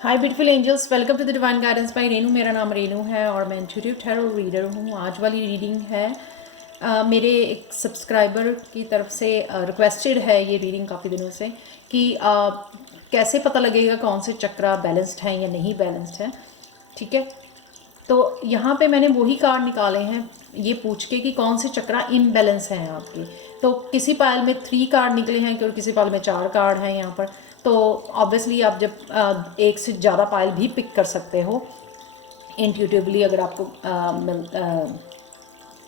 Hi beautiful angels, welcome to the divine guidance by Renu. मेरा नाम रेनू है और मैं इंट्यूटिव टैरो रीडर हूँ। आज वाली रीडिंग है मेरे एक सब्सक्राइबर की तरफ से रिक्वेस्टेड है ये रीडिंग काफ़ी दिनों से कि कैसे पता लगेगा कौन से चक्रा बैलेंस्ड हैं या नहीं बैलेंस्ड हैं। ठीक है, तो यहाँ पे मैंने वही कार्ड निकाले हैं ये पूछ के कि कौन से चक्रा इम्बैलेंस हैं आपके। तो किसी पायल में 3 कार्ड निकले हैं और किसी पायल में 4 कार्ड हैं यहाँ पर। तो ऑब्वियसली आप जब एक से ज़्यादा पायल भी पिक कर सकते हो इंट्यूटिवली, अगर आपको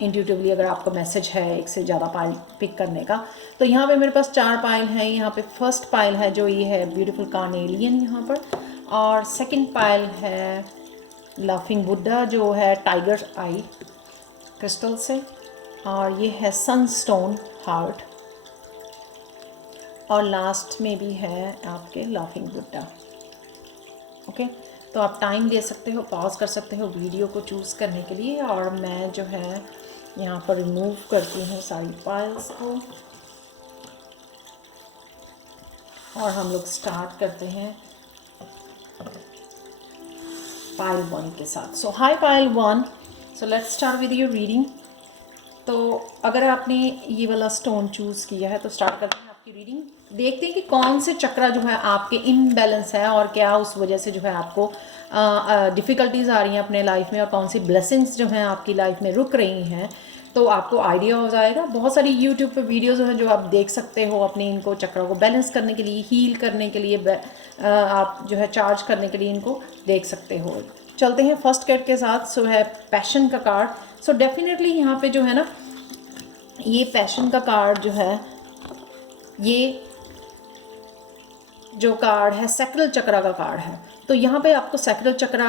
इंट्यूटिवली अगर आपका मैसेज है एक से ज़्यादा पायल पिक करने का। तो यहाँ पे मेरे पास 4 पायल हैं। यहाँ पे फर्स्ट पायल है जो ये है ब्यूटीफुल कार्नेलियन यहाँ पर, और सेकंड पायल है लाफिंग बुद्धा जो है टाइगर आई क्रिस्टल से, और ये है सनस्टोन हार्ट, और लास्ट में भी है आपके लाफिंग बुद्धा। ओके, तो आप टाइम ले सकते हो, पॉज कर सकते हो वीडियो को चूज़ करने के लिए। और मैं जो है यहाँ पर रिमूव करती हूँ सारी पाइल्स को और हम लोग स्टार्ट करते हैं पाइल 1 के साथ। So hi Payal 1, so let's start with your reading. तो अगर आपने ये वाला स्टोन चूज़ किया है तो स्टार्ट करते हैं आपकी रीडिंग। देखते हैं कि कौन से चक्रा जो है आपके इम्बैलेंस है और क्या उस वजह से जो है आपको डिफ़िकल्टीज़ आ रही हैं अपने लाइफ में, और कौन सी ब्लेसिंग्स जो हैं आपकी लाइफ में रुक रही हैं। तो आपको आइडिया हो जाएगा। बहुत सारी यूट्यूब पे वीडियोस हैं जो आप देख सकते हो अपने इनको चक्रा को बैलेंस करने के लिए, हील करने के लिए, आप जो है चार्ज करने के लिए इनको देख सकते हो। चलते हैं फर्स्ट कार्ड के साथ। सो है पैशन का कार्ड। सो डेफिनेटली यहाँ पे जो है ना, ये पैशन का कार्ड जो है, ये जो कार्ड है सैक्रल चक्रा का कार्ड है। तो यहाँ पे आपको सैक्रल चक्रा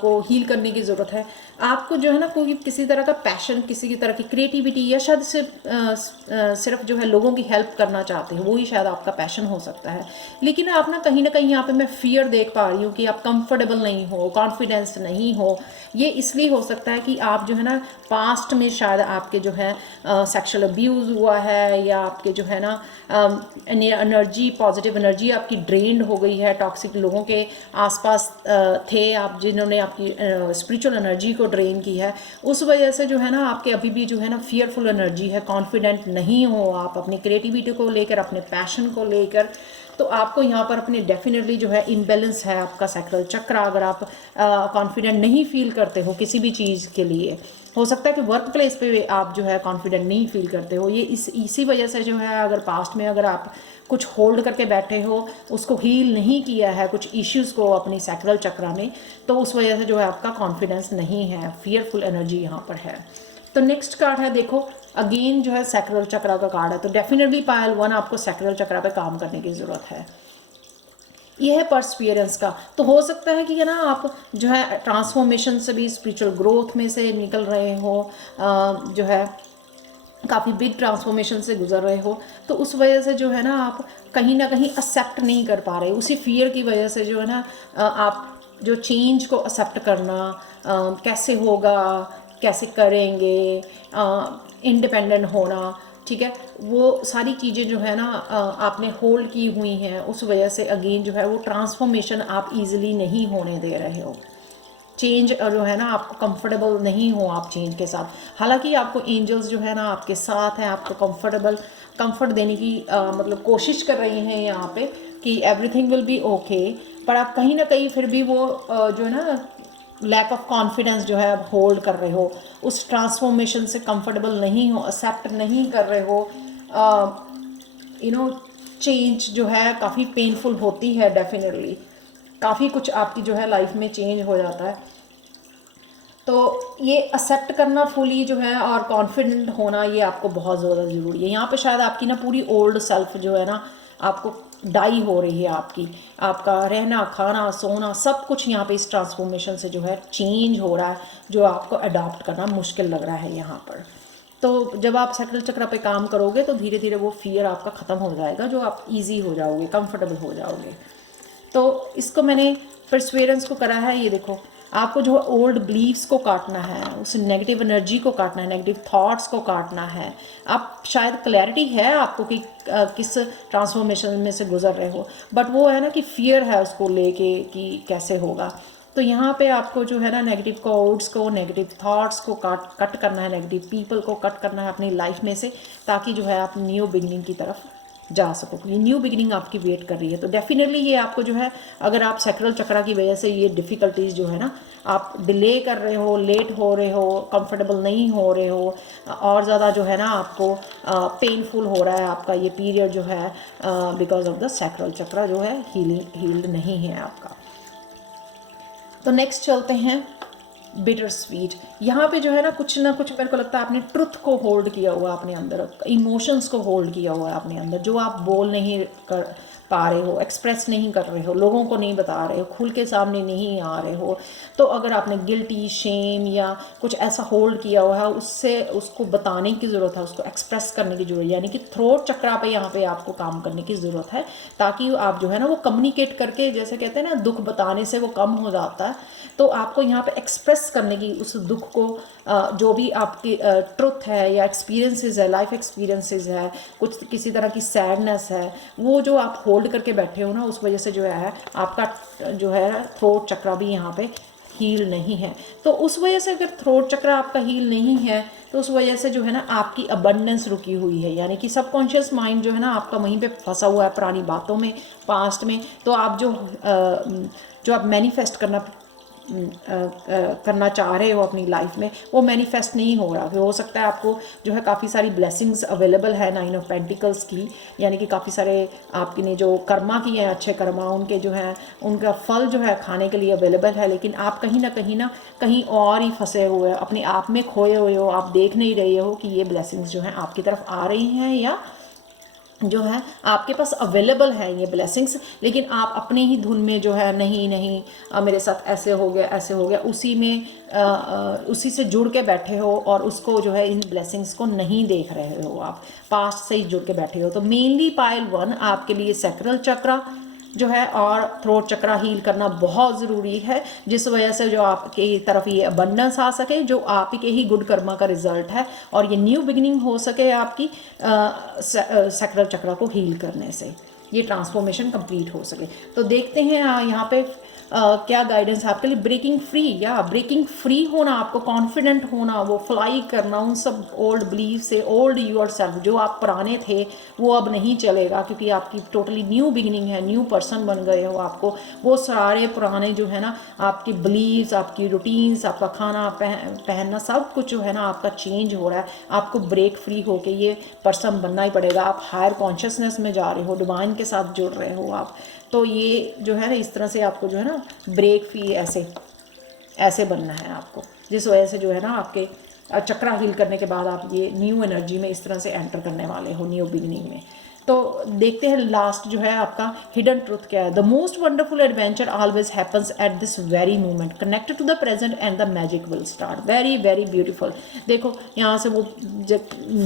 को हील करने की ज़रूरत है। आपको जो है ना कोई किसी तरह का पैशन, किसी की तरह की क्रिएटिविटी, या शायद सिर्फ जो है लोगों की हेल्प करना चाहते हो, वही शायद आपका पैशन हो सकता है। लेकिन आप ना कहीं यहाँ पे मैं फियर देख पा रही हूँ कि आप कंफर्टेबल नहीं हो, कॉन्फिडेंस नहीं हो। ये इसलिए हो सकता है कि आप जो है ना पास्ट में शायद आपके जो है सेक्सुअल अब्यूज़ हुआ है, या आपके जो है ना एनर्जी, पॉजिटिव एनर्जी आपकी ड्रेन्ड हो गई है। टॉक्सिक लोगों के आसपास थे आप जिन्होंने आपकी स्पिरिचुअल एनर्जी को ड्रेन की है। उस वजह से जो है ना आपके अभी भी जो है ना फियरफुल एनर्जी है, कॉन्फिडेंट नहीं हो आप अपनी क्रिएटिविटी को लेकर, अपने पैशन को लेकर। तो आपको यहाँ पर अपने डेफिनेटली जो है इम्बैलेंस है आपका सैक्रल चक्रा। अगर आप कॉन्फिडेंट नहीं फील करते हो किसी भी चीज़ के लिए, हो सकता है कि वर्क प्लेस पे आप जो है कॉन्फिडेंट नहीं फील करते हो, ये इसी वजह से जो है, अगर पास्ट में अगर आप कुछ होल्ड करके बैठे हो, उसको हील नहीं किया है कुछ इश्यूज़ को अपनी सैक्रल चक्रा में, तो उस वजह से जो है आपका कॉन्फिडेंस नहीं है, फियरफुल एनर्जी यहाँ पर है। तो नेक्स्ट कार्ड है, देखो अगेन जो है सैक्रल चक्रा का कार्ड है। तो डेफिनेटली पायल 1 आपको सैक्रल चक्रा पे काम करने की ज़रूरत है। ये है परस्पियरेंस का। तो हो सकता है कि ना आप जो है ट्रांसफॉर्मेशन से भी, स्पिरिचुअल ग्रोथ में से निकल रहे हो, जो है काफ़ी बिग ट्रांसफॉर्मेशन से गुजर रहे हो। तो उस वजह से जो है ना आप कहीं ना कहीं एक्सेप्ट नहीं कर पा रहे, उसी फियर की वजह से जो है ना आप जो चेंज को एक्सेप्ट करना, कैसे होगा, कैसे करेंगे, इंडिपेंडेंट होना, ठीक है, वो सारी चीज़ें जो है ना आपने होल्ड की हुई हैं। उस वजह से अगेन जो है वो ट्रांसफॉर्मेशन आप इजीली नहीं होने दे रहे हो। चेंज जो है ना आपको कंफर्टेबल नहीं हो आप चेंज के साथ। हालांकि आपको एंजल्स जो है ना आपके साथ हैं, आपको कंफर्ट देने की मतलब कोशिश कर रही हैं यहाँ पे कि एवरीथिंग विल बी ओके। पर आप कहीं ना कहीं फिर भी वो जो है ना लैक ऑफ कॉन्फिडेंस जो है आप होल्ड कर रहे हो, उस ट्रांसफॉर्मेशन से कंफर्टेबल नहीं हो, एक्सेप्ट नहीं कर रहे हो। चेंज जो है काफ़ी पेनफुल होती है डेफिनेटली। काफ़ी कुछ आपकी जो है लाइफ में चेंज हो जाता है। तो ये एक्सेप्ट करना फुली जो है और कॉन्फिडेंट होना, ये आपको बहुत ज़्यादा ज़रूरी है। यहाँ पे शायद आपकी ना पूरी ओल्ड सेल्फ जो है ना आपको डाई हो रही है। आपका रहना, खाना, सोना, सब कुछ यहाँ पे इस ट्रांसफॉर्मेशन से जो है चेंज हो रहा है, जो आपको अडॉप्ट करना मुश्किल लग रहा है यहाँ पर। तो जब आप सैक्रल चक्र पे काम करोगे तो धीरे धीरे वो फियर आपका ख़त्म हो जाएगा, जो आप ईजी हो जाओगे, कंफर्टेबल हो जाओगे। तो इसको मैंने परस्वेरेंस को करा है, ये देखो आपको जो ओल्ड बिलीव्स को काटना है, उस नेगेटिव एनर्जी को काटना है, नेगेटिव थॉट्स को काटना है। आप शायद क्लैरिटी है आपको कि किस ट्रांसफॉर्मेशन में से गुजर रहे हो, बट वो है ना कि फियर है उसको लेके कि कैसे होगा। तो यहाँ पे आपको जो है ना नेगेटिव कोड्स को, नेगेटिव थॉट्स को कट करना है, नेगेटिव पीपल को कट करना है अपनी लाइफ में से, ताकि जो है आप न्यू बिगनिंग की तरफ जा सको। क्योंकि न्यू बिगनिंग आपकी वेट कर रही है। तो डेफिनेटली ये आपको जो है, अगर आप सैक्रल चक्रा की वजह से ये डिफ़िकल्टीज़ जो है ना, आप डिले कर रहे हो, लेट हो रहे हो, कंफर्टेबल नहीं हो रहे हो, और ज़्यादा जो है ना आपको पेनफुल हो रहा है आपका ये पीरियड जो है, बिकॉज ऑफ द सैक्रल चक्रा जो है हील्ड नहीं है आपका। तो नेक्स्ट चलते हैं बिटर स्वीट। यहाँ पे जो है ना कुछ मेरे को लगता है आपने ट्रुथ को होल्ड किया हुआ अपने अंदर, इमोशंस को होल्ड किया हुआ है अपने अंदर, जो आप बोल नहीं कर पा रहे हो, एक्सप्रेस नहीं कर रहे हो, लोगों को नहीं बता रहे हो, खुल के सामने नहीं आ रहे हो। तो अगर आपने गिल्टी, शेम या कुछ ऐसा होल्ड किया हुआ है, उससे उसको बताने की ज़रूरत है, उसको एक्सप्रेस करने की ज़रूरत है। यानी कि थ्रोट चक्रा पे यहाँ पे आपको काम करने की ज़रूरत है, ताकि आप जो है ना वो कम्युनिकेट करके, जैसे कहते हैं ना दुख बताने से वो कम हो जाता है। तो आपको यहाँ पे एक्सप्रेस करने की उस दुख को, जो भी आपकी ट्रुथ है या एक्सपीरियंसेस है, लाइफ एक्सपीरियंसेस है, कुछ किसी तरह की सैडनेस है, वो जो आप होल्ड करके बैठे हो ना, उस वजह से जो है आपका जो है थ्रोट चक्रा भी यहाँ पे हील नहीं है। तो उस वजह से अगर थ्रोट चक्रा आपका हील नहीं है, तो उस वजह से जो है ना आपकी अबंडेंस रुकी हुई है। यानी कि सबकॉन्शियस माइंड जो है ना आपका वहीं पे फंसा हुआ है पुरानी बातों में, पास्ट में। तो आप जो आप मैनिफेस्ट करना चाह रहे हो अपनी लाइफ में, वो मैनिफेस्ट नहीं हो रहा। फिर हो सकता है आपको जो है काफ़ी सारी ब्लेसिंग्स अवेलेबल है 9 ऑफ पेंटिकल्स की, यानी कि काफ़ी सारे आपके ने जो कर्मा किए हैं, अच्छे कर्मा, उनके जो है उनका फल जो है खाने के लिए अवेलेबल है। लेकिन आप कहीं ना कहीं और ही फंसे हुए, अपने आप में खोए हुए हो। आप देख नहीं रहे हो कि ये ब्लेसिंग्स जो हैं आपकी तरफ आ रही हैं, या जो है आपके पास अवेलेबल है ये ब्लेसिंग्स, लेकिन आप अपनी ही धुन में जो है नहीं मेरे साथ ऐसे हो गया, उसी में उसी से जुड़ के बैठे हो, और उसको जो है इन ब्लेसिंग्स को नहीं देख रहे हो, आप पास्ट से ही जुड़ के बैठे हो। तो मेनली पाइल 1 आपके लिए सैक्रल चक्रा जो है और थ्रोट चक्रा हील करना बहुत ज़रूरी है, जिस वजह से जो आपकी तरफ ये अबंडेंस आ सके, जो आप के ही गुड कर्मा का रिजल्ट है, और ये न्यू बिगिनिंग हो सके आपकी सैक्रल चक्रा को हील करने से, ये ट्रांसफॉर्मेशन कंप्लीट हो सके। तो देखते हैं यहाँ पे क्या गाइडेंस है आपके लिए। ब्रेकिंग फ्री, या ब्रेकिंग फ्री होना, आपको कॉन्फिडेंट होना, वो फ्लाई करना उन सब ओल्ड बिलीव से, ओल्ड यूर सेल्फ, जो आप पुराने थे वो अब नहीं चलेगा, क्योंकि आपकी टोटली न्यू बिगिनिंग है, न्यू पर्सन बन गए हो। आपको वो सारे पुराने जो है ना आपकी बिलीव्स, आपकी रूटीन्स, आपका खाना पहनना, सब कुछ जो है ना आपका चेंज हो रहा है। आपको ब्रेक फ्री होके ये पर्सन बनना ही पड़ेगा। आप हायर कॉन्शियसनेस में जा रहे हो, डिवाइन के साथ जुड़ रहे हो आप। तो ये जो है ना इस तरह से आपको जो है ना ब्रेक फ्री ऐसे बनना है आपको, जिस वजह से जो है ना आपके चक्रा हील करने के बाद आप ये न्यू एनर्जी में इस तरह से एंटर करने वाले हो, न्यू बिगिनिंग में। तो देखते हैं लास्ट जो है आपका हिडन ट्रुथ क्या है। The most wonderful adventure always happens at this very moment, connected to the present and the magic will start. Very very beautiful. देखो यहाँ से वो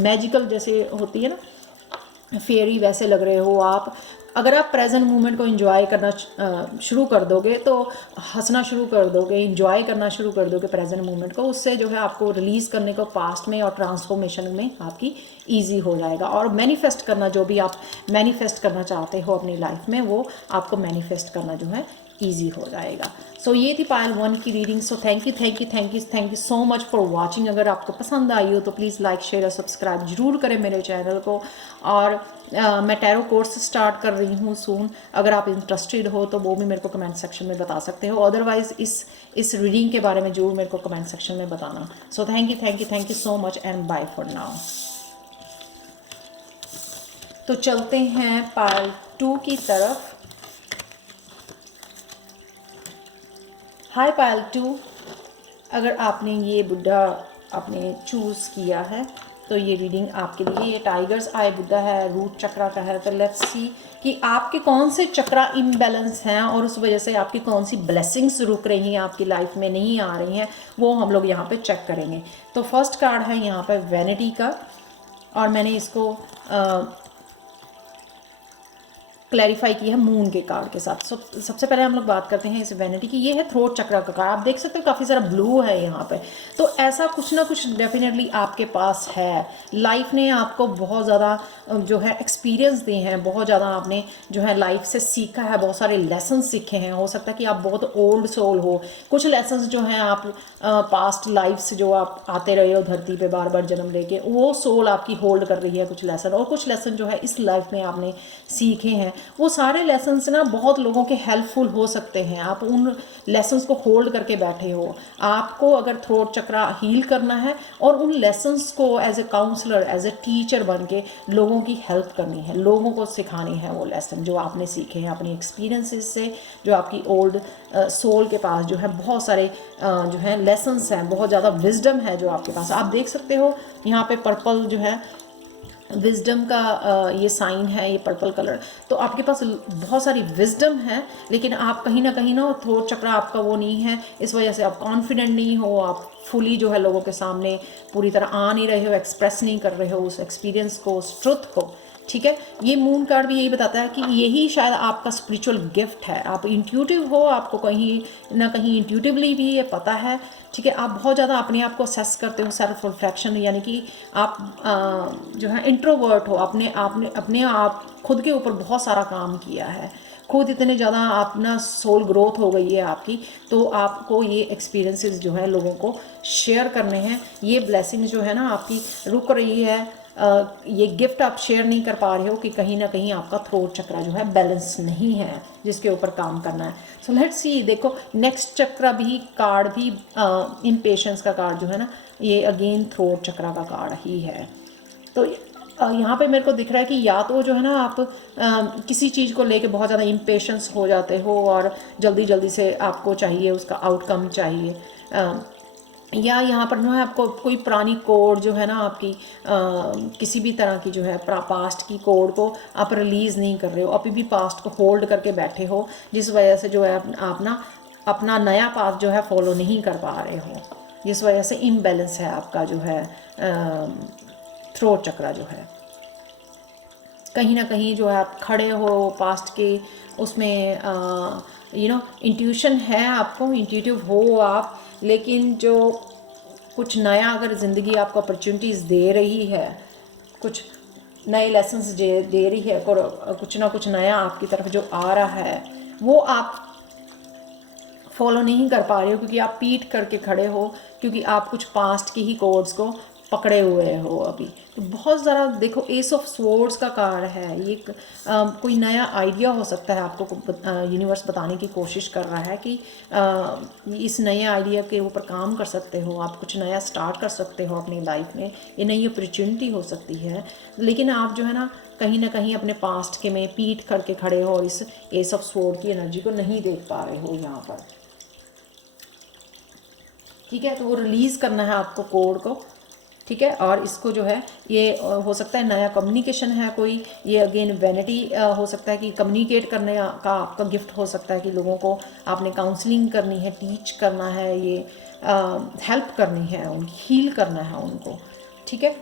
मैजिकल जैसे होती है ना, फेयरी वैसे लग रहे हो आप। अगर आप प्रेजेंट मोमेंट को एंजॉय करना शुरू कर दोगे, तो हंसना शुरू कर दोगे, एंजॉय करना शुरू कर दोगे प्रेजेंट मोमेंट को, उससे जो है आपको रिलीज़ करने को पास्ट में और ट्रांसफॉर्मेशन में आपकी इजी हो जाएगा। और मैनिफेस्ट करना, जो भी आप मैनिफेस्ट करना चाहते हो अपनी लाइफ में, वो आपको मैनिफेस्ट करना जो है ईजी हो जाएगा। सो ये थी पायल 1 की reading. So thank you so much for watching. अगर आपको पसंद आई हो तो प्लीज़ लाइक, शेयर और सब्सक्राइब जरूर करें मेरे चैनल को। और मैं टैरो कोर्स स्टार्ट कर रही हूँ सून, अगर आप इंटरेस्टेड हो तो वो भी मेरे को कमेंट सेक्शन में बता सकते हो। अदरवाइज़ इस रीडिंग के बारे में जरूर मेरे को कमेंट सेक्शन में बताना। So thank you so much and bye for now. तो चलते हैं पायल 2 की तरफ। हाय पायल 2, अगर आपने ये बुड्ढा आपने चूज़ किया है तो ये रीडिंग आपके लिए। ये टाइगर्स आए बुद्धा है, रूट चक्रा का है। तो लेट्स सी कि आपके कौन से चक्रा इम्बैलेंस हैं और उस वजह से आपकी कौन सी ब्लेसिंग्स रुक रही हैं, आपकी लाइफ में नहीं आ रही हैं, वो हम लोग यहाँ पे चेक करेंगे। तो फर्स्ट कार्ड है यहाँ पे वैनिटी का, और मैंने इसको क्लैरिफाई की है मून के कार्ड के साथ। सबसे पहले हम लोग बात करते हैं इस वैनिटी की। ये है थ्रोट चक्र का कार्ड, आप देख सकते हो काफ़ी सारा ब्लू है यहाँ पे। तो ऐसा कुछ ना कुछ डेफिनेटली आपके पास है। लाइफ ने आपको बहुत ज़्यादा जो है एक्सपीरियंस दिए हैं, बहुत ज़्यादा आपने जो है लाइफ से सीखा है, बहुत सारे लेसन सीखे हैं। हो सकता है कि आप बहुत ओल्ड सोल हो, कुछ लेसन्स जो हैं आप पास्ट लाइफ से जो आप आते रहे हो धरती पे बार बार जन्म लेके, वो सोल आपकी होल्ड कर रही है कुछ लेसन, और कुछ लेसन जो है इस लाइफ में आपने सीखे हैं। वो सारे लेसन्स ना बहुत लोगों के हेल्पफुल हो सकते हैं। आप उन लेसन्स को होल्ड करके बैठे हो। आपको अगर थ्रोट चक्रा हील करना है और उन लेसन्स को as a counsellor, as a teacher बन के लोगों की हेल्प करनी है, लोगों को सिखानी है वो लेसन जो आपने सीखे हैं अपनी एक्सपीरियंसेस से, जो आपकी ओल्ड सोल के पास जो है बहुत सारे जो है लेसन्स हैं, बहुत ज़्यादा विजडम है जो आपके पास। आप देख सकते हो यहाँ पे पर्पल जो है विजडम का ये साइन है, ये पर्पल कलर। तो आपके पास बहुत सारी विजडम है, लेकिन आप कहीं ना थ्रोट चक्र आपका वो नहीं है, इस वजह से आप कॉन्फिडेंट नहीं हो, आप फुली जो है लोगों के सामने पूरी तरह आ नहीं रहे हो, एक्सप्रेस नहीं कर रहे हो उस एक्सपीरियंस को, उस ट्रुथ को। ठीक है, ये मून कार्ड भी यही बताता है कि यही शायद आपका स्पिरिचुअल गिफ्ट है। आप इंट्यूटिव हो, आपको कहीं ना कहीं इंट्यूटिवली भी ये पता है। ठीक है, आप बहुत ज़्यादा अपने आप को असेस करते हो, सेल्फ रिफ्लेक्शन, यानी कि आप जो है इंट्रोवर्ट हो, अपने आप खुद के ऊपर बहुत सारा काम किया है, खुद इतने ज़्यादा अपना सोल ग्रोथ हो गई है आपकी, तो आपको ये एक्सपीरियंसेस जो है लोगों को शेयर करने हैं। ये ब्लेसिंग जो है ना आपकी रुक रही है, ये गिफ्ट आप शेयर नहीं कर पा रहे हो कि कहीं ना कहीं आपका थ्रोट चक्र जो है बैलेंस नहीं है, जिसके ऊपर काम करना है। सो लेट्स सी, देखो नेक्स्ट चक्र भी कार्ड भी इम्पेशंस का कार्ड जो है ना, ये अगेन थ्रोट चक्र का कार्ड ही है। तो यहाँ पे मेरे को दिख रहा है कि या तो जो है ना आप किसी चीज़ को लेके बहुत ज़्यादा इम्पेशंस हो जाते हो और जल्दी जल्दी से आपको चाहिए, उसका आउटकम चाहिए, या यहाँ पर जो है आपको कोई पुरानी कोड जो है ना आपकी किसी भी तरह की जो है पास्ट की कोड को आप रिलीज़ नहीं कर रहे हो, अभी भी पास्ट को होल्ड करके बैठे हो, जिस वजह से जो है आप ना अपना नया पाथ जो है फॉलो नहीं कर पा रहे हो, जिस वजह से इम्बैलेंस है आपका जो है थ्रोट चक्र जो है। कहीं ना कहीं जो है आप खड़े हो पास्ट के उसमें, इंट्यूशन है आपको, इंट्यूटिव हो आप, लेकिन जो कुछ नया अगर ज़िंदगी आपको अपॉर्चुनिटीज़ दे रही है, कुछ नए लेसन्स दे रही है, कुछ ना कुछ नया आपकी तरफ जो आ रहा है, वो आप फॉलो नहीं कर पा रहे हो क्योंकि आप पीठ करके खड़े हो, क्योंकि आप कुछ पास्ट के ही कोड्स को पकड़े हुए हो अभी। तो बहुत ज़्यादा देखो, एस ऑफ स्वॉर्ड्स का कार्ड है ये। कोई नया आइडिया हो सकता है, आपको यूनिवर्स बताने की कोशिश कर रहा है कि इस नए आइडिया के ऊपर काम कर सकते हो, आप कुछ नया स्टार्ट कर सकते हो अपनी लाइफ में, ये नई अपॉर्चुनिटी हो सकती है। लेकिन आप जो है ना कहीं अपने पास्ट के में पीठ करके खड़े हो और इस एस ऑफ स्वॉर्ड की एनर्जी को नहीं देख पा रहे हो यहाँ पर। ठीक है, तो वो रिलीज़ करना है आपको कोड को। ठीक है, और इसको जो है ये हो सकता है नया कम्युनिकेशन है कोई, ये अगेन वैनिटी हो सकता है कि कम्युनिकेट करने का आपका गिफ्ट हो सकता है कि लोगों को आपने काउंसलिंग करनी है, टीच करना है, ये हेल्प करनी है उनकी, हील करना है उनको। ठीक है,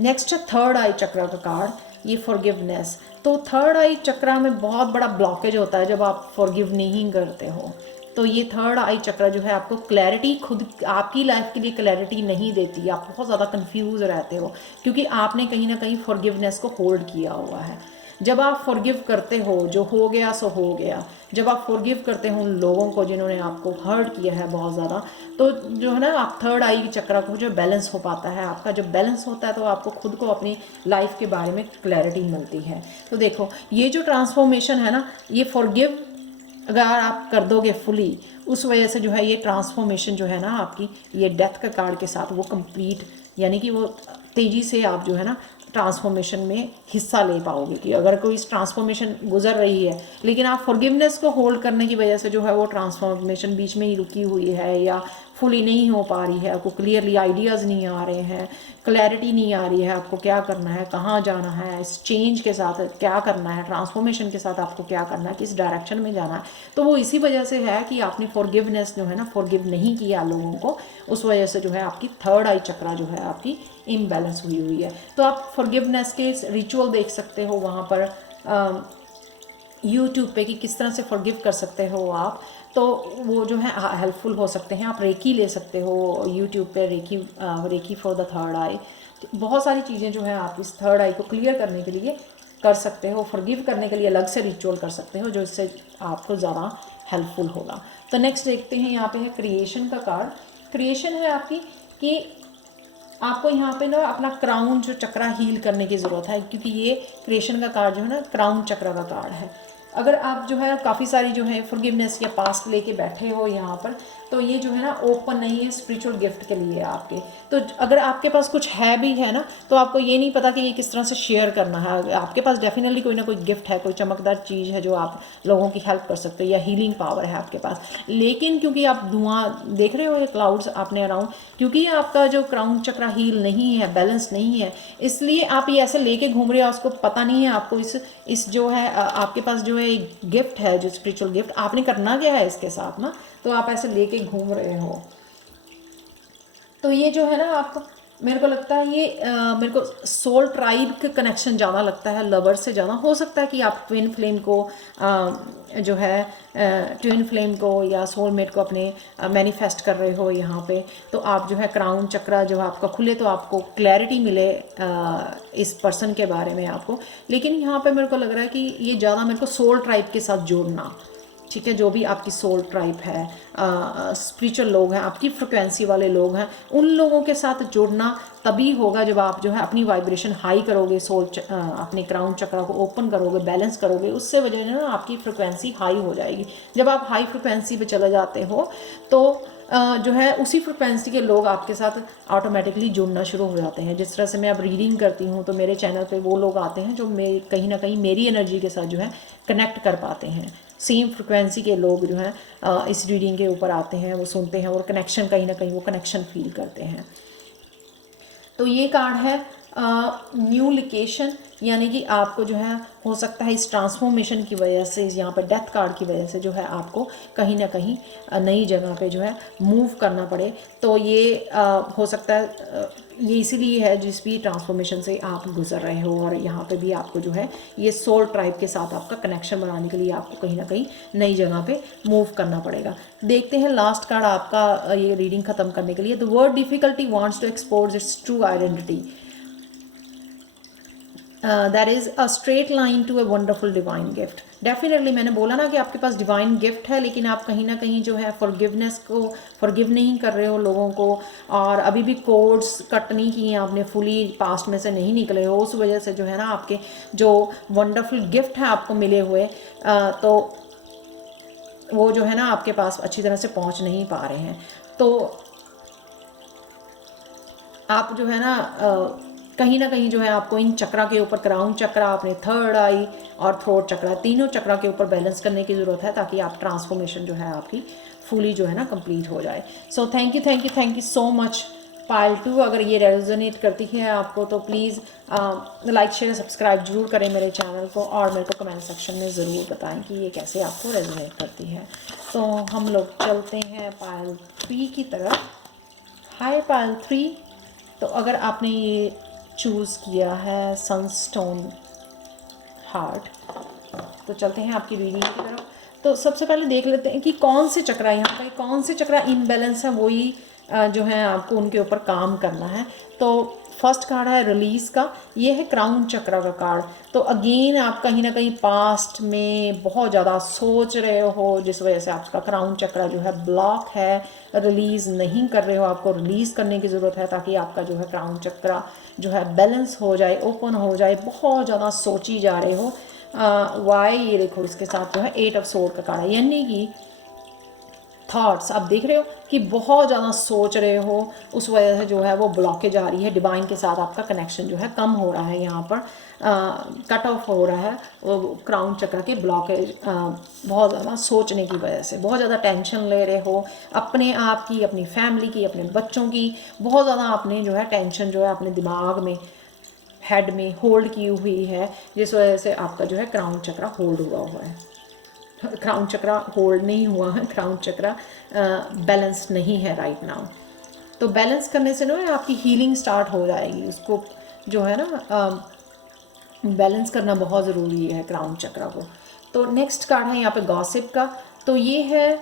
नेक्स्ट है थर्ड आई चक्र का कार्ड, ये फॉरगिवनेस। तो थर्ड आई चक्र में बहुत बड़ा ब्लॉकेज होता है जब आप फॉरगिव नहीं करते हो। तो ये थर्ड आई चक्र जो है आपको क्लैरिटी, खुद आपकी लाइफ के लिए क्लैरिटी नहीं देती, आप बहुत ज़्यादा कंफ्यूज रहते हो क्योंकि आपने कहीं ना कहीं फॉरगिवनेस को होल्ड किया हुआ है। जब आप फॉरगिव करते हो, जो हो गया सो हो गया, जब आप फॉरगिव करते हो उन लोगों को जिन्होंने आपको हर्ट किया है बहुत ज़्यादा, तो जो है ना आप थर्ड आई चक्र को जो बैलेंस हो पाता है, आपका जब बैलेंस होता है तो आपको खुद को अपनी लाइफ के बारे में क्लैरिटी मिलती है। तो देखो ये जो ट्रांसफॉर्मेशन है ना, ये फॉरगिव अगर आप कर दोगे फुली, उस वजह से जो है ये ट्रांसफॉर्मेशन जो है ना आपकी, ये डेथ का कार्ड के साथ वो कंप्लीट, यानी कि वो तेज़ी से आप जो है ना ट्रांसफॉर्मेशन में हिस्सा ले पाओगे। कि अगर कोई ट्रांसफॉर्मेशन गुजर रही है लेकिन आप फॉरगिवनेस को होल्ड करने की वजह से जो है वो ट्रांसफॉर्मेशन बीच में ही रुकी हुई है या फुली नहीं हो पा रही है, आपको क्लियरली आइडियाज़ नहीं आ रहे हैं, क्लैरिटी नहीं आ रही है, आपको क्या करना है, कहाँ जाना है, इस चेंज के साथ क्या करना है, ट्रांसफॉर्मेशन के साथ आपको क्या करना है, किस डायरेक्शन में जाना है, तो वो इसी वजह से है कि आपने फॉरगिवनेस जो है ना, फॉरगिव नहीं किया लोगों को, उस वजह से जो है आपकी थर्ड आई चक्रा जो है आपकी इम्बैलेंस हुई है। तो आप फॉरगिवनेस के रिचुअल देख सकते हो वहाँ पर यूट्यूब पे कि किस तरह से फॉरगिव कर सकते हो आप, तो वो जो है हेल्पफुल हो सकते हैं। आप रेकी ले सकते हो यूट्यूब पे, रेकी फॉर द थर्ड आई। बहुत सारी चीज़ें जो है आप इस थर्ड आई को क्लियर करने के लिए कर सकते हो, फॉरगिव करने के लिए अलग से रिचुअल कर सकते हो जो इससे आपको ज़्यादा हेल्पफुल होगा। तो नेक्स्ट देखते हैं, यहाँ पे है क्रिएशन का कार्ड। क्रिएशन है आपकी कि आपको यहाँ पे ना अपना क्राउन जो चक्रा हील करने की ज़रूरत है, क्योंकि ये क्रिएशन का कार्ड जो है ना क्राउन चक्रा का कार्ड है। अगर आप जो है काफ़ी सारी जो है फॉरगिवनेस या पास्ट लेके बैठे हो यहाँ पर, तो ये जो है ना ओपन नहीं है स्पिरिचुअल गिफ्ट के लिए आपके। तो अगर आपके पास कुछ है भी है ना, तो आपको ये नहीं पता कि ये किस तरह से शेयर करना है। आपके पास डेफिनेटली कोई ना कोई गिफ्ट है, कोई चमकदार चीज़ है जो आप लोगों की हेल्प कर सकते हो, या हीलिंग पावर है आपके पास। लेकिन क्योंकि आप धुआं देख रहे हो, ये क्लाउड्स आपने अराउंड, क्योंकि आपका जो क्राउन चक्रा हील नहीं है, बैलेंस नहीं है, इसलिए आप ये ऐसे लेके घूम रहे हो, उसको पता नहीं है आपको इस जो है आपके पास जो है एक गिफ्ट है, जो स्पिरिचुअल गिफ्ट, आपने करना क्या है इसके साथ ना, तो आप ऐसे लेके घूम रहे हो। तो ये जो है ना आप, मेरे को लगता है ये मेरे को सोल ट्राइब का कनेक्शन ज़्यादा लगता है, लवर से ज़्यादा। हो सकता है कि आप ट्विन फ्लेम को जो है ट्विन फ्लेम को या सोलमेट को अपने मैनिफेस्ट कर रहे हो यहाँ पे, तो आप जो है क्राउन चक्रा जो आपका खुले तो आपको क्लैरिटी मिले इस पर्सन के बारे में आपको। लेकिन यहाँ पे मेरे को लग रहा है कि ये ज़्यादा मेरे को सोल ट्राइब के साथ जोड़ना, ठीक है, जो भी आपकी सोल ट्राइब है, स्पिरिचुअल लोग हैं, आपकी फ्रिक्वेंसी वाले लोग हैं, उन लोगों के साथ जुड़ना तभी होगा जब आप जो है अपनी वाइब्रेशन हाई करोगे, अपने क्राउन चक्रा को ओपन करोगे, बैलेंस करोगे, उससे वजह से ना आपकी फ्रिक्वेंसी हाई हो जाएगी। जब आप हाई फ्रिक्वेंसी पे चले जाते हो तो जो है उसी फ्रिक्वेंसी के लोग आपके साथ ऑटोमेटिकली जुड़ना शुरू हो जाते हैं। जिस तरह से मैं अब रीडिंग करती हूँ तो मेरे चैनल पे वो लोग आते हैं जो कहीं ना कहीं मेरी एनर्जी के साथ जो है कनेक्ट कर पाते हैं। सेम फ्रिक्वेंसी के लोग जो हैं इस रीडिंग के ऊपर आते हैं, वो सुनते हैं और कनेक्शन, कहीं ना कहीं वो कनेक्शन फील करते हैं। तो ये कार्ड है न्यू लोकेशन, यानी कि आपको जो है हो सकता है इस ट्रांसफॉर्मेशन की वजह से, यहाँ पर डेथ कार्ड की वजह से जो है आपको कहीं ना कहीं नई जगह पे जो है मूव करना पड़े। तो ये हो सकता है ये इसीलिए है जिस भी ट्रांसफॉर्मेशन से आप गुजर रहे हो, और यहाँ पे भी आपको जो है ये सोल ट्राइब के साथ आपका कनेक्शन बनाने के लिए आपको कहीं ना कहीं नई जगह पे मूव करना पड़ेगा। देखते हैं लास्ट कार्ड आपका ये रीडिंग ख़त्म करने के लिए। The word difficulty wants to expose its true identity, that is a straight line to a wonderful divine gift. Definitely मैंने बोला ना कि आपके पास डिवाइन गिफ्ट है, लेकिन आप कहीं ना कहीं जो है फॉरगिवनेस को फॉरगिव नहीं कर रहे हो लोगों को, और अभी भी कोड्स कट नहीं किए हैं आपने, फुली पास्ट में से नहीं निकले हो। उस वजह से जो है ना आपके जो वंडरफुल गिफ्ट है आपको मिले हुए, तो वो जो है ना आपके पास अच्छी तरह से पहुंच नहीं पा रहे हैं। तो आप जो है ना कहीं ना कहीं जो है आपको इन चक्रा के ऊपर, क्राउन चक्रा, अपने थर्ड आई और थ्रोट चक्रा, तीनों चक्रा के ऊपर बैलेंस करने की ज़रूरत है, ताकि आप ट्रांसफॉर्मेशन जो है आपकी फुली जो है ना कंप्लीट हो जाए। सो thank you so much pile 2। अगर ये रेजोनेट करती है आपको तो प्लीज़ लाइक शेयर सब्सक्राइब जरूर करें मेरे चैनल को, और मेरे को कमेंट सेक्शन में ज़रूर बताएं कि ये कैसे आपको रेजोनेट करती है। तो हम लोग चलते हैं पाइल 3 की तरफ। हाय पाइल 3, तो अगर आपने ये चूज़ किया है सनस्टोन हार्ट, तो चलते हैं आपकी रीडिंग की तरफ। तो सबसे पहले देख लेते हैं कि कौन से चक्रा यहाँ पे, कौन से चक्रा इनबैलेंस है, वही जो है आपको उनके ऊपर काम करना है। तो फर्स्ट कार्ड है रिलीज़ का, ये है क्राउन चक्रा का कार्ड। तो अगेन आप कहीं ना कहीं पास्ट में बहुत ज़्यादा सोच रहे हो, जिस वजह से आपका क्राउन चक्रा जो है ब्लॉक है, रिलीज़ नहीं कर रहे हो। आपको रिलीज़ करने की ज़रूरत है ताकि आपका जो है क्राउन चक्रा जो है बैलेंस हो जाए, ओपन हो जाए। बहुत ज़्यादा सोची जा रहे हो वाई, ये देखो इसके साथ जो है 8 ऑफ सोर्ड का कार्ड है, यानी कि थॉट्स आप देख रहे हो कि बहुत ज़्यादा सोच रहे हो, उस वजह से जो है वो ब्लॉकेज आ रही है, डिवाइन के साथ आपका कनेक्शन जो है कम हो रहा है, यहाँ पर कट ऑफ हो रहा है वो क्राउन चक्र के ब्लॉकेज बहुत ज़्यादा सोचने की वजह से। बहुत ज़्यादा टेंशन ले रहे हो अपने आप की, अपनी फैमिली की, अपने बच्चों की, बहुत ज़्यादा आपने जो है टेंशन जो है अपने दिमाग में, हेड में होल्ड की हुई है, जिस वजह से आपका जो है क्राउन चक्र होल्ड हुआ है। क्राउन चक्र होल्ड नहीं हुआ है, क्राउन चक्र बैलेंस नहीं है राइट नाउ। तो बैलेंस करने से ना आपकी हीलिंग स्टार्ट हो जाएगी। उसको जो है ना बैलेंस करना बहुत ज़रूरी है क्राउन चक्र को। तो नेक्स्ट कार्ड है यहाँ पे गॉसिप का। तो ये है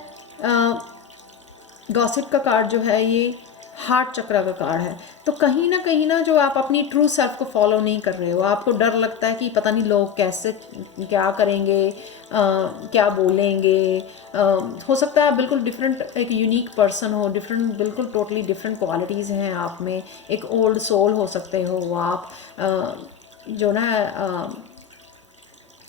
गॉसिप का कार्ड जो है ये हार्ट चक्र का कार्ड है। तो कहीं ना जो आप अपनी ट्रू सेल्फ को फॉलो नहीं कर रहे हो, आपको डर लगता है कि पता नहीं लोग कैसे क्या करेंगे, क्या बोलेंगे। हो सकता है आप बिल्कुल डिफरेंट एक यूनिक पर्सन हो, डिफरेंट बिल्कुल टोटली डिफरेंट क्वालिटीज़ हैं आप में, एक ओल्ड सोल हो सकते हो आप, जो ना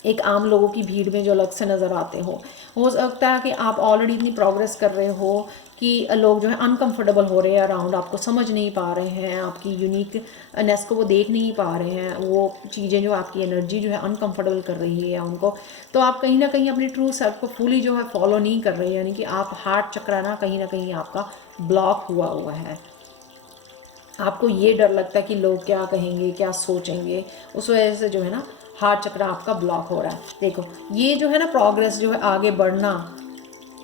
एक आम लोगों की भीड़ में जो अलग से नज़र आते हो सकता है कि आप ऑलरेडी इतनी प्रोग्रेस कर रहे हो कि लोग जो है अनकंफर्टेबल हो रहे हैं अराउंड, आपको समझ नहीं पा रहे हैं, आपकी यूनिकनेस को वो देख नहीं पा रहे हैं, वो चीज़ें जो आपकी एनर्जी जो है अनकंफर्टेबल कर रही है उनको। तो आप कहीं ना कहीं अपनी ट्रू सेल्फ को फुली जो है फॉलो नहीं कर रहे हैं, यानी कि आप हार्ट चक्र ना कहीं आपका ब्लॉक हुआ है। आपको ये डर लगता है कि लोग क्या कहेंगे, क्या सोचेंगे, उस वजह से जो है ना हार्ट चक्र आपका ब्लॉक हो रहा है। देखो ये जो है ना प्रोग्रेस जो है आगे बढ़ना,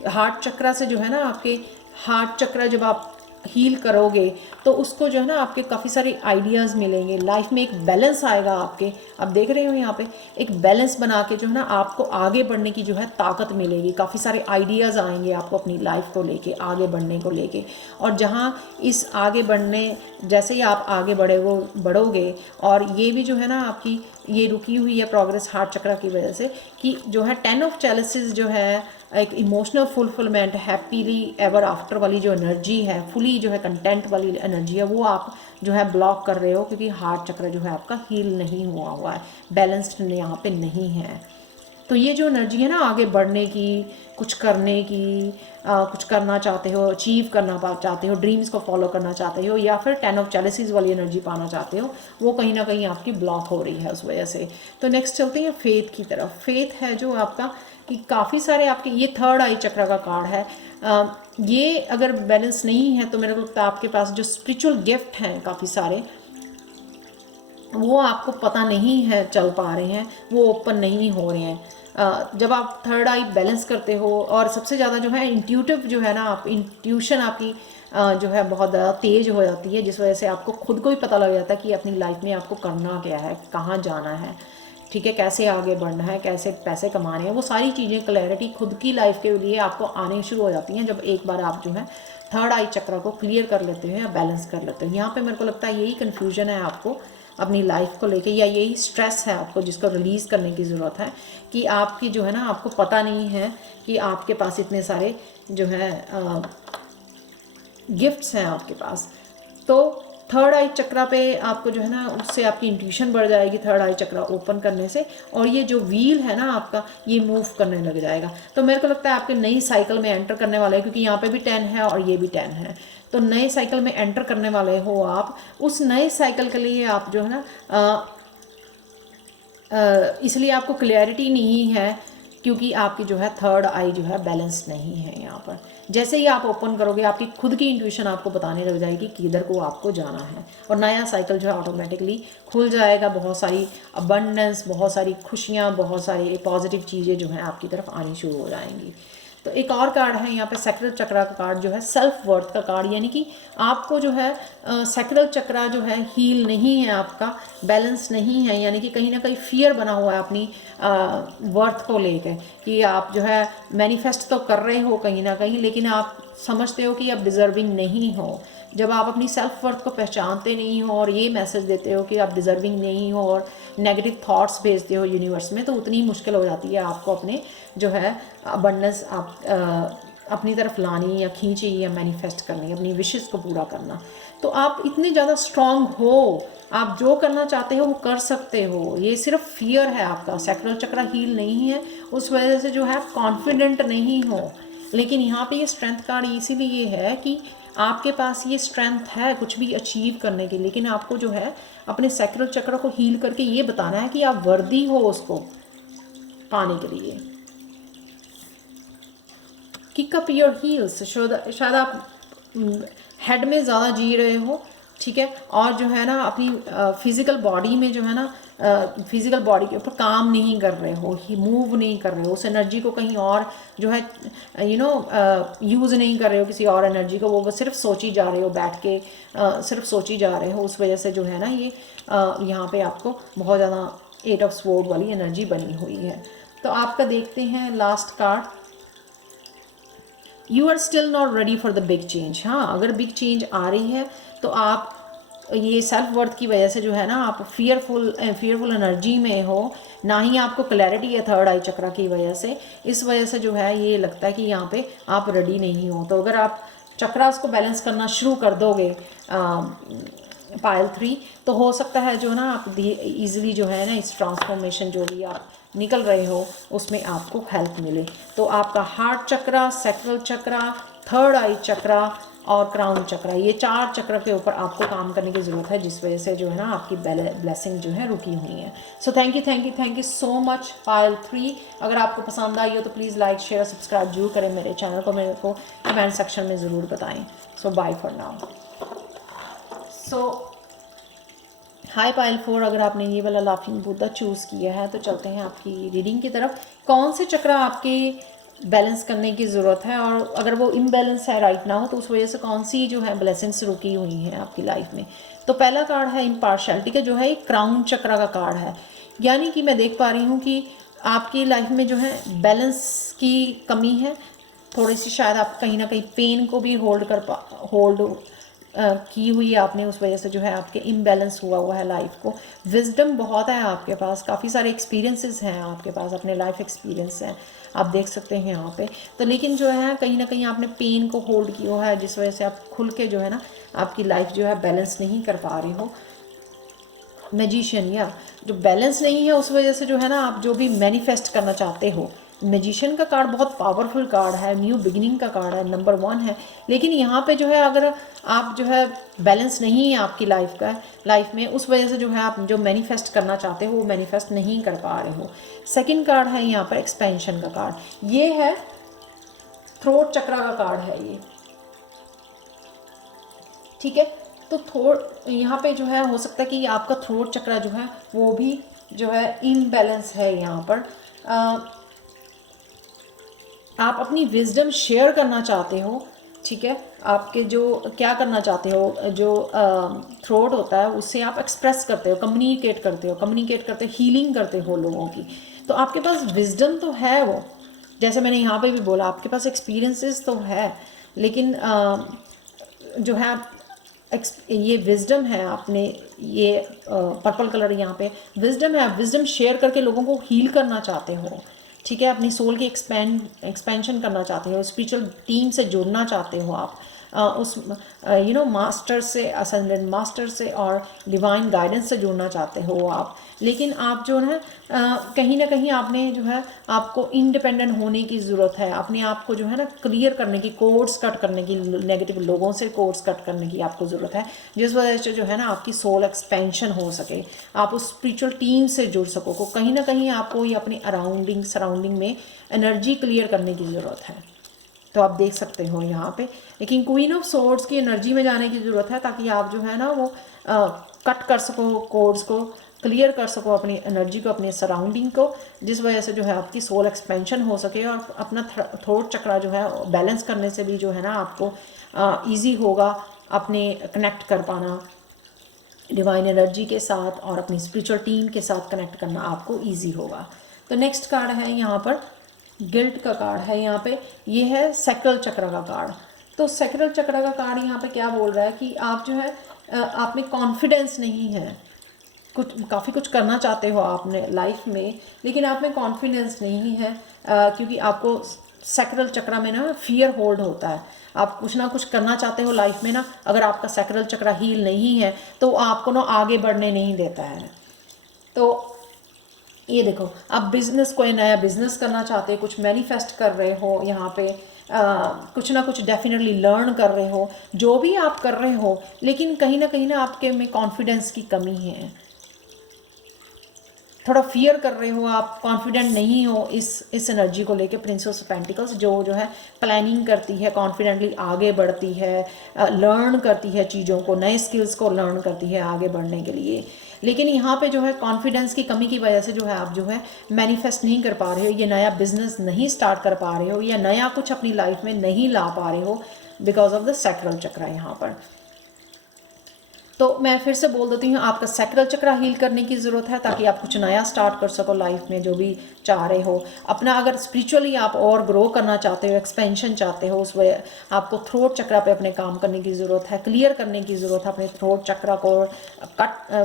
हार्ट चक्र से जो है ना आपके हार्ट चक्र जब आप हील करोगे तो उसको जो है ना आपके काफ़ी सारे आइडियाज़ मिलेंगे, लाइफ में एक बैलेंस आएगा आपके। आप देख रहे हो यहाँ पे एक बैलेंस बना के जो है ना आपको आगे बढ़ने की जो है ताकत मिलेगी, काफ़ी सारे आइडियाज़ आएंगे आपको अपनी लाइफ को लेके, आगे बढ़ने को लेके। और जहाँ इस आगे बढ़ने जैसे ही आप आगे बढ़ोगे और ये भी जो है ना आपकी ये रुकी हुई है प्रोग्रेस हार्ट चक्र की वजह से, कि जो है 10 ऑफ चैलिसेस जो है एक emotional fulfilment, happily ever after वाली जो एनर्जी है, फुली जो है कंटेंट वाली एनर्जी है, वो आप जो है ब्लॉक कर रहे हो क्योंकि हार्ट चक्र जो है आपका हील नहीं हुआ है, बैलेंस्ड यहाँ पे नहीं है। तो ये जो एनर्जी है ना आगे बढ़ने की, कुछ करने की, कुछ करना चाहते हो, अचीव करना चाहते हो, ड्रीम्स को फॉलो करना चाहते हो, या फिर 10 ऑफ चैलिसेस वाली एनर्जी पाना चाहते हो, वो कहीं ना कहीं आपकी ब्लॉक हो रही है उस वजह से। तो नेक्स्ट चलते हैं फेथ की तरफ। फेथ है जो आपका कि काफ़ी सारे आपके ये थर्ड आई चक्र का कार्ड है। ये अगर बैलेंस नहीं है तो मेरे को लगता है आपके पास जो स्पिरिचुअल गिफ्ट हैं काफ़ी सारे, वो आपको पता नहीं है चल पा रहे हैं, वो ओपन नहीं हो रहे हैं। जब आप थर्ड आई बैलेंस करते हो और सबसे ज़्यादा जो है इंट्यूटिव जो है ना, आप इंट्यूशन आपकी जो है बहुत ज़्यादा तेज़ हो जाती है, जिस वजह से आपको खुद को ही पता लग जाता है कि अपनी लाइफ में आपको करना क्या है, कहाँ जाना है, ठीक है, कैसे आगे बढ़ना है, कैसे पैसे कमाने हैं। वो सारी चीज़ें क्लैरिटी खुद की लाइफ के लिए आपको आने शुरू हो जाती हैं जब एक बार आप जो है थर्ड आई चक्र को क्लियर कर लेते हैं या बैलेंस कर लेते हैं। यहाँ पे मेरे को लगता है यही कन्फ्यूजन है आपको अपनी लाइफ को लेके, या यही स्ट्रेस है आपको जिसको रिलीज़ करने की ज़रूरत है, कि आपकी जो है ना आपको पता नहीं है कि आपके पास इतने सारे जो है गिफ्ट्स हैं आपके पास। तो थर्ड आई चक्रा पे आपको जो है ना उससे आपकी इंट्यूशन बढ़ जाएगी थर्ड आई चक्रा ओपन करने से, और ये जो व्हील है ना आपका ये मूव करने लग जाएगा। तो मेरे को लगता है आपके नई साइकिल में एंटर करने वाले हैं, क्योंकि यहाँ पे भी 10 है और ये भी 10 है, तो नए साइकिल में एंटर करने वाले हो आप। उस नए साइकिल के लिए आप जो है ना इसलिए आपको क्लैरिटी नहीं है क्योंकि आपकी जो है थर्ड आई जो है बैलेंस नहीं है यहाँ पर। जैसे ही आप ओपन करोगे आपकी खुद की इंट्यूशन आपको बताने लग जाएगी कि किधर को आपको जाना है, और नया साइकिल जो है ऑटोमेटिकली खुल जाएगा। बहुत सारी अबंडेंस, बहुत सारी खुशियाँ, बहुत सारी पॉजिटिव चीज़ें जो हैं आपकी तरफ आनी शुरू हो जाएंगी। तो एक और कार्ड है यहाँ पे सैक्रल चक्रा का कार्ड जो है सेल्फ वर्थ का कार्ड, यानी कि आपको जो है सैक्रल चक्रा जो है हील नहीं है, आपका बैलेंस नहीं है, यानी कि कहीं ना कहीं फियर बना हुआ है अपनी वर्थ को लेकर, कि आप जो है मैनिफेस्ट तो कर रहे हो कहीं ना कहीं, लेकिन आप समझते हो कि आप डिज़र्विंग नहीं हो। जब आप अपनी सेल्फ वर्थ को पहचानते नहीं हो और ये मैसेज देते हो कि आप डिज़र्विंग नहीं हो और नेगेटिव थॉट्स भेजते हो यूनिवर्स में, तो उतनी मुश्किल हो जाती है आपको अपने जो है अबंडेंस आप अपनी तरफ लानी या खींची या मैनिफेस्ट करनी, अपनी विशेस को पूरा करना। तो आप इतने ज़्यादा स्ट्रांग हो, आप जो करना चाहते हो वो कर सकते हो। ये सिर्फ फियर है आपका, सैक्रल चक्र हील नहीं है, उस वजह से जो है कॉन्फिडेंट नहीं हो। लेकिन यहाँ पे ये स्ट्रेंथ कार्ड इसीलिए है कि आपके पास ये स्ट्रेंथ है कुछ भी अचीव करने की, लेकिन आपको जो है अपने सैक्रल चक्र को हील करके ये बताना है कि आप वर्दी हो उसको पाने के लिए। किक अप योर हील्स, शायद आप हेड में ज़्यादा जी रहे हो, ठीक है, और जो है ना अपनी फिज़िकल बॉडी में जो है ना फिज़िकल बॉडी के ऊपर काम नहीं कर रहे हो, ही मूव नहीं कर रहे हो, उस एनर्जी को कहीं और जो है यूज़ नहीं कर रहे हो किसी और एनर्जी को, वो बस सिर्फ सोची जा रहे हो बैठ के, सिर्फ सोची जा रहे हो। उस वजह से जो है ना ये यहाँ पे आपको बहुत ज़्यादा 8 ऑफ स्वॉर्ड वाली एनर्जी बनी हुई है। तो आपका देखते हैं last card, you are still not ready for the big change. हाँ, अगर बिग चेंज आ रही है तो आप ये सेल्फ वर्थ की वजह से जो है ना आप फियरफुल एनर्जी में हो, ना ही आपको क्लैरिटी है थर्ड आई चक्रा की वजह से। इस वजह से जो है ये लगता है कि यहाँ पे आप रेडी नहीं हो। तो अगर आप चक्रास को बैलेंस करना शुरू कर दोगे पायल 3, तो हो सकता है जो ना आप ईजिली जो है ना इस ट्रांसफॉर्मेशन जो भी आप निकल रहे हो उसमें आपको हेल्प मिले। तो आपका हार्ट चक्रा, सैक्रल चक्रा, थर्ड आई चक्रा और क्राउन चक्रा, ये 4 चक्र के ऊपर आपको काम करने की ज़रूरत है, जिस वजह से जो है ना आपकी ब्लेसिंग जो है रुकी हुई है। So thank you so much Payal 3। अगर आपको पसंद आई हो तो प्लीज़ लाइक शेयर और सब्सक्राइब जरूर करें मेरे चैनल को, मेरे को कमेंट सेक्शन में ज़रूर बताएं। सो बाय फॉर नाउ। सो हाय पायल 4, अगर आपने ये वाला लाफिंग बुद्धा चूज़ किया है तो चलते हैं आपकी रीडिंग की तरफ। कौन से चक्र आपके बैलेंस करने की ज़रूरत है, और अगर वो इम्बैलेंस है राइट नाउ तो उस वजह से कौन सी जो है ब्लेसिंग्स रुकी हुई हैं आपकी लाइफ में। तो पहला कार्ड है इम्पार्शियलिटी का, जो है एक क्राउन चक्र का कार्ड है। यानी कि मैं देख पा रही हूँ कि आपकी लाइफ में जो है बैलेंस की कमी है थोड़ी सी, शायद आप कहीं ना कहीं पेन को भी होल्ड की हुई है आपने, उस वजह से जो है आपके इम्बैलेंस हुआ है लाइफ को। विजडम बहुत है आपके पास, काफ़ी सारे एक्सपीरियंसेस हैं आपके पास, अपने लाइफ एक्सपीरियंस हैं आप देख सकते हैं यहाँ पे। तो लेकिन जो है कहीं ना कहीं आपने पेन को होल्ड किया है, जिस वजह से आप खुल के जो है ना आपकी लाइफ जो है बैलेंस नहीं कर पा रहे हो। मैजिशियन, या जो बैलेंस नहीं है उस वजह से जो है ना आप जो भी मैनिफेस्ट करना चाहते हो, मैजिशियन का कार्ड बहुत पावरफुल कार्ड है, न्यू बिगिनिंग का कार्ड है, नंबर 1 है। लेकिन यहाँ पे जो है अगर आप जो है बैलेंस नहीं है आपकी लाइफ में, उस वजह से जो है आप जो मैनिफेस्ट करना चाहते हो वो मैनिफेस्ट नहीं कर पा रहे हो। सेकंड कार्ड है यहाँ पर एक्सपेंशन का कार्ड, ये है थ्रोट चक्रा का कार्ड है ये, ठीक है। तो यहाँ पे जो है हो सकता है कि आपका थ्रोट चक्रा जो है वो भी जो है इम्बैलेंस है यहाँ पर। आप अपनी विजडम शेयर करना चाहते हो, ठीक है, आपके जो क्या करना चाहते हो, जो थ्रोट होता है उससे आप एक्सप्रेस करते हो, कम्युनिकेट करते हो, हीलिंग करते हो लोगों की। तो आपके पास विजडम तो है, वो जैसे मैंने यहाँ पे भी बोला आपके पास एक्सपीरियंसेस तो है, लेकिन जो है ये विजडम है, आपने ये पर्पल कलर यहाँ पे विजडम है, विजडम शेयर करके लोगों को हील करना चाहते हो, ठीक है, अपनी सोल की एक्सपेंशन करना चाहते हो, स्पिरिचुअल टीम से जुड़ना चाहते हो आप, उस मास्टर से, असेंडेंट मास्टर से और डिवाइन गाइडेंस से जुड़ना चाहते हो आप। लेकिन आप जो है कहीं ना कहीं आपने जो है आपको इंडिपेंडेंट होने की ज़रूरत है, अपने आप को जो है ना क्लियर करने की, कोर्स कट करने की, नेगेटिव लोगों से कोर्स कट करने की आपको ज़रूरत है, जिस वजह से जो है ना आपकी सोल एक्सपेंशन हो सके, आप उस स्पिरिचुअल टीम से जुड़ सको। कहीं ना कहीं आपको ये अपनी सराउंडिंग में एनर्जी क्लियर करने की ज़रूरत है। तो आप देख सकते हो यहाँ पे, लेकिन क्वीन ऑफ सोर्ड्स की एनर्जी में जाने की ज़रूरत है, ताकि आप जो है ना वो कट कर सको, कोर्स को क्लियर कर सको, अपनी एनर्जी को, अपने सराउंडिंग को, जिस वजह से जो है आपकी सोल एक्सपेंशन हो सके और अपना थ्रोट चक्रा जो है बैलेंस करने से भी जो है ना आपको ईजी होगा अपने कनेक्ट कर पाना डिवाइन एनर्जी के साथ, और अपनी स्पिरिचुअल टीम के साथ कनेक्ट करना आपको ईजी होगा। तो नेक्स्ट कार्ड है यहाँ पर गिल्ट का कार्ड है, यहाँ पे ये है सैक्रल चक्र का कार्ड। तो सैक्रल चक्र का कार्ड यहाँ पे क्या बोल रहा है कि आप जो है आप में कॉन्फिडेंस नहीं है, काफ़ी कुछ करना चाहते हो आपने लाइफ में, लेकिन आप में कॉन्फिडेंस नहीं है, क्योंकि आपको सैक्रल चक्र में ना फियर होल्ड होता है। आप कुछ ना कुछ करना चाहते हो लाइफ में ना, अगर आपका सैक्रल चक्र हील नहीं है तो आपको ना आगे बढ़ने नहीं देता है। तो ये देखो, आप बिजनेस, कोई नया बिजनेस करना चाहते हो, कुछ मैनिफेस्ट कर रहे हो, यहाँ पे कुछ ना कुछ डेफिनेटली लर्न कर रहे हो, जो भी आप कर रहे हो, लेकिन कहीं ना आपके में कॉन्फिडेंस की कमी है, थोड़ा फियर कर रहे हो, आप कॉन्फिडेंट नहीं हो इस एनर्जी को लेके। प्रिंसेस ऑफ पेंटिकल्स जो है प्लानिंग करती है, कॉन्फिडेंटली आगे बढ़ती है, लर्न करती है चीज़ों को, नए स्किल्स को लर्न करती है आगे बढ़ने के लिए, लेकिन यहाँ पे जो है कॉन्फिडेंस की कमी की वजह से जो है आप जो है मैनिफेस्ट नहीं कर पा रहे हो, ये नया बिजनेस नहीं स्टार्ट कर पा रहे हो, या नया कुछ अपनी लाइफ में नहीं ला पा रहे हो बिकॉज ऑफ द सैक्रल चक्र यहाँ पर। तो मैं फिर से बोल देती हूँ, आपका सैक्रल चक्र हील करने की ज़रूरत है ताकि आप कुछ नया स्टार्ट कर सको लाइफ में, जो भी चाह रहे हो अपना। अगर स्पिरिचुअली आप और ग्रो करना चाहते हो, एक्सपेंशन चाहते हो, उस वजह आपको थ्रोट चक्र पे अपने काम करने की ज़रूरत है, क्लियर करने की ज़रूरत है, अपने थ्रोट चक्र को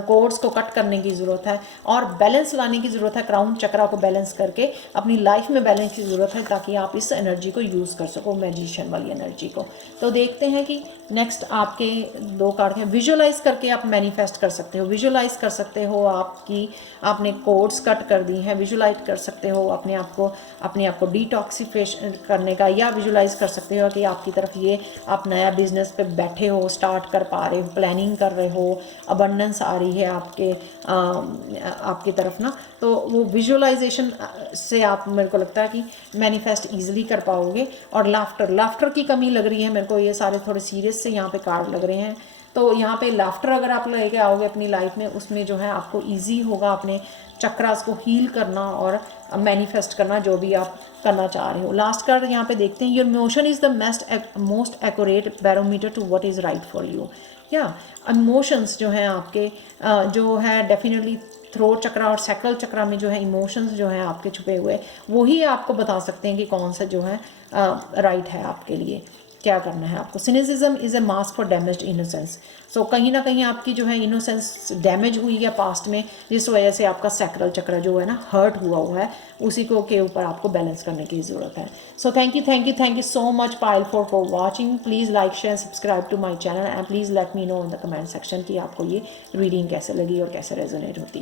कोर्ड्स को कट करने की ज़रूरत है, और बैलेंस लाने की ज़रूरत है, क्राउन चक्र को बैलेंस करके अपनी लाइफ में बैलेंस की ज़रूरत है ताकि आप इस एनर्जी को यूज़ कर सको, मैजिशियन वाली एनर्जी को। तो देखते हैं कि नेक्स्ट आपके 2 कार्ड हैं। विजुअलाइज करके आप मैनिफेस्ट कर सकते हो, विजुअलाइज कर सकते हो आपने कोड्स कट कर दी हैं, विजुअलाइज कर सकते हो अपने आप को डिटॉक्सिफिकेशन करने का, या विजुअलाइज कर सकते हो कि आपकी तरफ ये आप नया बिजनेस पे बैठे हो, स्टार्ट कर पा रहे हो, प्लानिंग कर रहे हो, अबंडेंस आ रही है आपकी तरफ ना। तो वो विजुअलाइजेशन से आप, मेरे को लगता है कि मैनिफेस्ट ईजिली कर पाओगे। और लाफ्टर की कमी लग रही है मेरे को, ये सारे थोड़े सीरियस से यहाँ पे कार्ड लग रहे हैं, तो यहाँ पे लाफ्टर अगर आप लेके आओगे अपनी लाइफ में, उसमें जो है आपको इजी होगा अपने चक्रास को हील करना और मैनिफेस्ट करना जो भी आप करना चाह रहे हो। लास्ट कार्ड यहाँ पे देखते हैं, your emotion is the most accurate barometer to what is right for you. या इमोशंस जो हैं आपके जो है डेफिनेटली थ्रोट चक्र और सैक्रल चक्र में जो है इमोशंस जो हैं आपके छुपे हुए, वही आपको बता सकते हैं कि कौन सा जो है राइट है आपके लिए, क्या करना है आपको। Cynicism is a mask for damaged innocence. So कहीं ना कहीं आपकी जो है इनोसेंस डैमेज हुई है पास्ट में, जिस वजह से आपका सैक्रल चक्र जो है ना हर्ट हुआ है, उसी को के ऊपर आपको बैलेंस करने की ज़रूरत है। So thank you so much Payal for watching. Please like share subscribe to my channel, and please let me know in the comment section कि आपको ये रीडिंग कैसे लगी और कैसे रेजोनेट होती है।